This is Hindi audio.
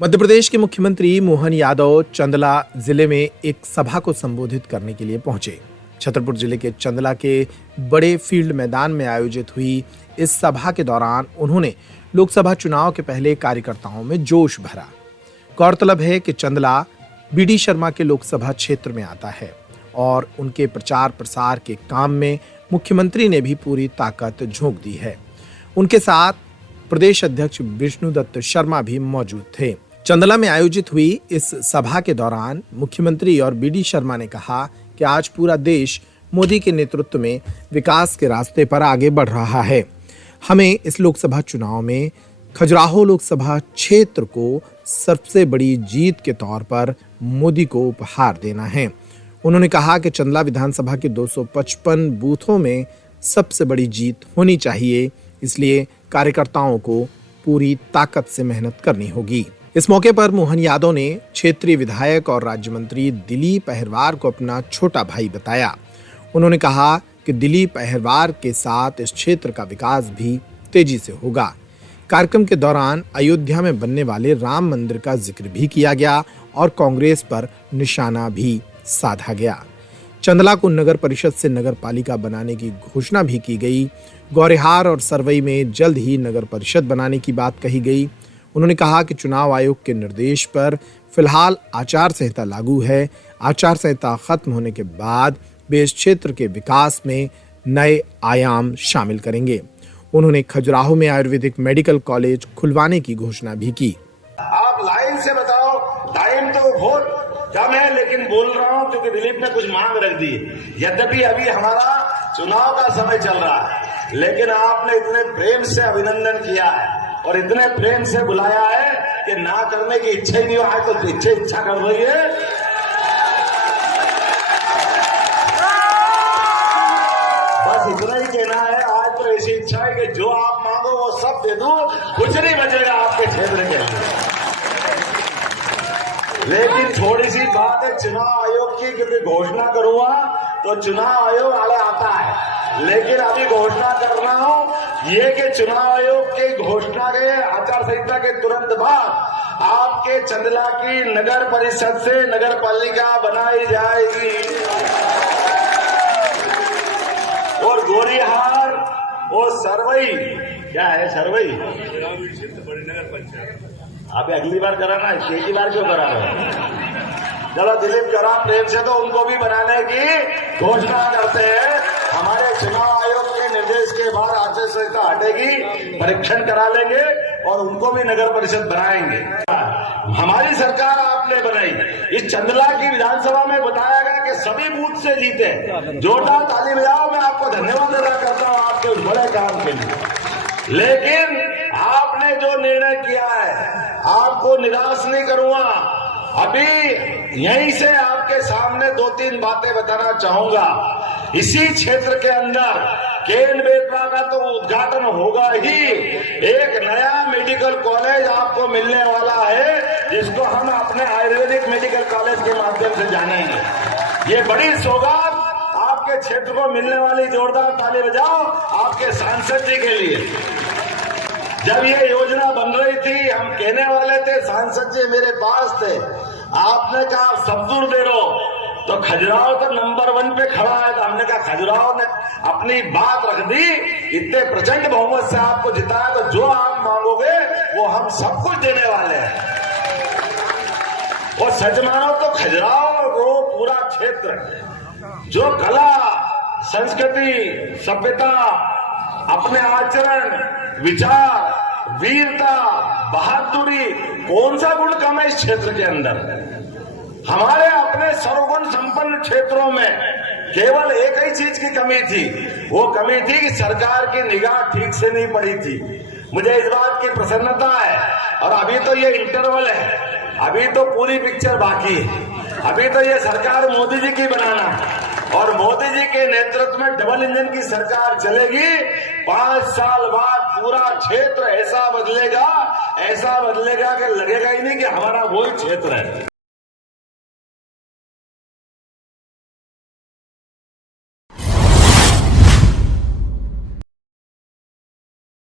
मध्य प्रदेश के मुख्यमंत्री मोहन यादव चंदला जिले में एक सभा को संबोधित करने के लिए पहुंचे। छतरपुर जिले के चंदला के बड़े फील्ड मैदान में आयोजित हुई इस सभा के दौरान उन्होंने लोकसभा चुनाव के पहले कार्यकर्ताओं में जोश भरा। गौरतलब है कि चंदला बीडी शर्मा के लोकसभा क्षेत्र में आता है और उनके प्रचार प्रसार के काम में मुख्यमंत्री ने भी पूरी ताकत झोंक दी है। उनके साथ प्रदेश अध्यक्ष विष्णुदत्त शर्मा भी मौजूद थे। चंदला में आयोजित हुई इस सभा के दौरान मुख्यमंत्री और बीडी शर्मा ने कहा कि आज पूरा देश मोदी के नेतृत्व में विकास के रास्ते पर आगे बढ़ रहा है। हमें इस लोकसभा चुनाव में खजुराहो लोकसभा क्षेत्र को सबसे बड़ी जीत के तौर पर मोदी को उपहार देना है। उन्होंने कहा कि चंदला विधानसभा के 255 बूथों में सबसे बड़ी जीत होनी चाहिए, इसलिए कार्यकर्ताओं को पूरी ताकत से मेहनत करनी होगी। इस मौके पर मोहन यादव ने क्षेत्रीय विधायक और राज्य मंत्री दिलीप अहिरवार को अपना छोटा भाई बताया। उन्होंने कहा कि दिलीप अहिरवार के साथ इस क्षेत्र का विकास भी तेजी से होगा। कार्यक्रम के दौरान अयोध्या में बनने वाले राम मंदिर का जिक्र भी किया गया और कांग्रेस पर निशाना भी साधा गया। चंदला को नगर परिषद से नगर पालिका बनाने की घोषणा भी की गई। गौरेहार और सरवई में जल्द ही नगर परिषद बनाने की बात कही गई। उन्होंने कहा कि चुनाव आयोग के निर्देश पर फिलहाल आचार संहिता लागू है। आचार संहिता खत्म होने के बाद वे इस क्षेत्र के विकास में नए आयाम शामिल करेंगे। उन्होंने खजुराहो में आयुर्वेदिक मेडिकल कॉलेज खुलवाने की घोषणा भी की। आप लाइन से बताओ, टाइम तो बहुत कम है, लेकिन बोल रहा हूं क्योंकि दिलीप ने कुछ मांग रख दी। यद्यपि अभी हमारा चुनाव का समय चल रहा है, लेकिन आपने इतने प्रेम से अभिनंदन किया है और इतने प्रेम से बुलाया है कि ना करने की इच्छा ही नहीं हो। आज तो इच्छा कर रही है। बस इतना ही कहना है, आज तो ऐसी इच्छा है कि जो आप मांगो वो सब दे दूं, कुछ नहीं बचेगा आपके क्षेत्र के अंदर। लेकिन थोड़ी सी बात है चुनाव आयोग की, क्योंकि घोषणा करूंगा तो चुनाव आयोग आड़े आता है। लेकिन अभी घोषणा कर रहा हूं ये कि चुनाव आयोग की घोषणा के आचार संहिता के तुरंत बाद आपके चंदला की नगर परिषद से नगर पालिका बनाई जाएगी और गोरीहार और सरवई, क्या है सरवई, आप अगली बार कराना, एक ही बार क्यों करा रहे? चलो दिलीप करा प्रेम से, तो उनको भी बनाने की घोषणा करते हैं। हमारे चुनाव आयोग के निर्देश के बाद आचार संहिता हटेगी, परीक्षण करा लेंगे और उनको भी नगर परिषद बनाएंगे। हमारी सरकार आपने बनाई, इस चंदला की विधानसभा में बताया गया कि सभी बूथ से जीते। जोरदार ताली बजाओ, मैं आपको धन्यवाद अदा करता हूं आपके उस बड़े काम के लिए। लेकिन आपने जो निर्णय किया है, आपको निराश नहीं करूंगा। अभी यहीं से आपके सामने 2-3 बातें बताना चाहूंगा। इसी क्षेत्र के अंदर केन बेतवा का तो उद्घाटन होगा ही। एक नया मेडिकल कॉलेज आपको मिलने वाला है, जिसको हम अपने आयुर्वेदिक मेडिकल कॉलेज के माध्यम से जानेंगे। ये बड़ी सौगात आपके क्षेत्र को मिलने वाली। जोरदार ताली बजाओ आपके सांसद जी के लिए। जब ये योजना बन रही थी, हम कहने वाले थे, सांसद जी मेरे पास थे, आपने कहा सब्जूर दे दो, तो खजुराहो तो नंबर 1 पे खड़ा है। तो हमने कहा खजुराहो ने अपनी बात रख दी, इतने प्रचंड बहुमत से आपको जिताया, तो जो आप मांगोगे वो हम सब कुछ देने वाले हैं। और सच मानो तो खजुराहो वो पूरा क्षेत्र जो कला, संस्कृति, सभ्यता, अपने आचरण, विचार, वीरता, बहादुरी, कौन सा गुण कम है इस क्षेत्र के अंदर? हमारे अपने सर्वगुण संपन्न क्षेत्रों में केवल एक ही चीज की कमी थी। वो कमी थी कि सरकार की निगाह ठीक से नहीं पड़ी थी। मुझे इस बात की प्रसन्नता है। और अभी तो ये इंटरवल है, अभी तो पूरी पिक्चर बाकी है। अभी तो ये सरकार मोदी जी की बनाना है और मोदी जी के नेतृत्व में डबल इंजन की सरकार चलेगी। 5 साल बाद पूरा क्षेत्र ऐसा बदलेगा कि लगेगा ही नहीं कि हमारा वही क्षेत्र है।